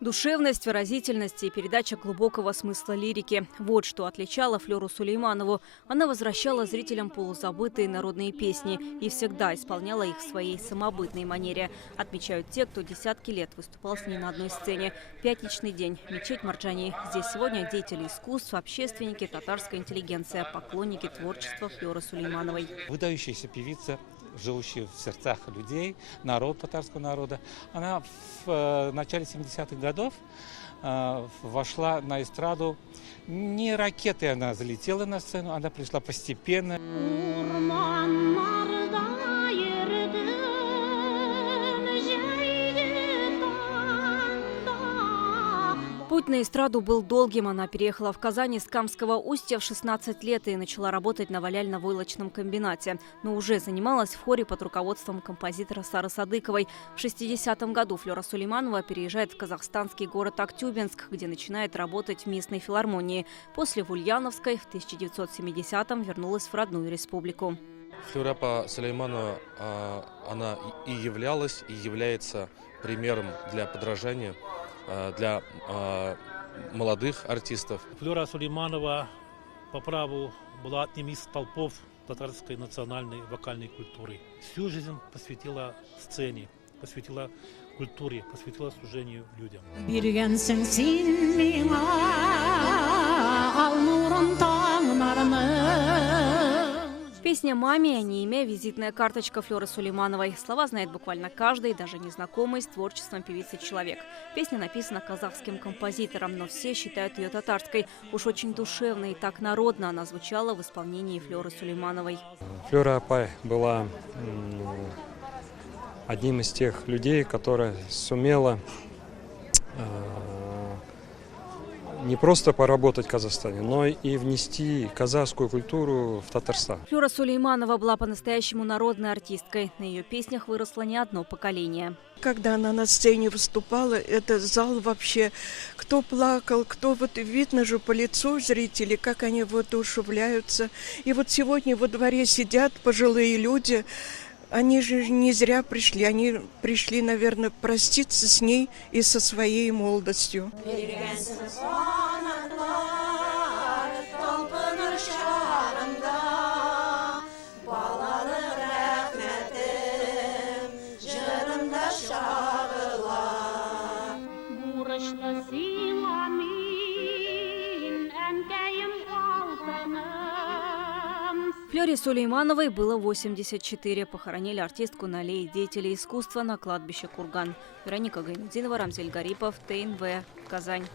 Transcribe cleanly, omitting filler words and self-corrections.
Душевность, выразительность и передача глубокого смысла лирики. Вот что отличало Флёру Сулейманову. Она возвращала зрителям полузабытые народные песни и всегда исполняла их в своей самобытной манере. Отмечают те, кто десятки лет выступал с ней на одной сцене. Пятничный день. Мечеть Марджани. Здесь сегодня деятели искусств, общественники, татарская интеллигенция, поклонники творчества Флёры Сулеймановой. Выдающаяся певица, живущая в сердцах людей, татарского народа. Она в начале 70-х годов вошла на эстраду. Не ракетой она залетела на сцену, она пришла постепенно. Путь на эстраду был долгим. Она переехала в Казань из Камского Устья в 16 лет и начала работать на валяльно-войлочном комбинате. Но уже занималась в хоре под руководством композитора Сары Садыковой. В 60-м году Флёра Сулейманова переезжает в казахстанский город Актюбинск, где начинает работать в местной филармонии. После в Ульяновской в 1970-м вернулась в родную республику. Флёра Сулейманова, она и являлась, и является примером для подражания для молодых артистов. Флёра Сулейманова по праву была одним из столпов татарской национальной вокальной культуры. Всю жизнь посвятила сцене, посвятила культуре, посвятила служению людям. Песня «Маме», а не имя, визитная карточка Флёры Сулеймановой. Слова знает буквально каждый, даже незнакомый с творчеством певицы человек. Песня написана казахским композитором, но все считают ее татарской. Уж очень душевно и так народно она звучала в исполнении Флёры Сулеймановой. Флёра Апай была одним из тех людей, которая сумела не просто поработать в Казахстане, но и внести казахскую культуру в Татарстан. Флёра Сулейманова была по-настоящему народной артисткой. На ее песнях выросло не одно поколение. Когда она на сцене выступала, этот зал вообще, кто плакал, кто видно же по лицу зрителей, как они воодушевляются. И вот сегодня во дворе сидят пожилые люди. Они же не зря пришли. Они пришли, наверное, проститься с ней и со своей молодостью. Флёре Сулеймановой было 84. Похоронили артистку на аллее деятелей искусства на кладбище Курган. Вероника Гайнудинова, Рамзель Гарипов, ТНВ, Казань.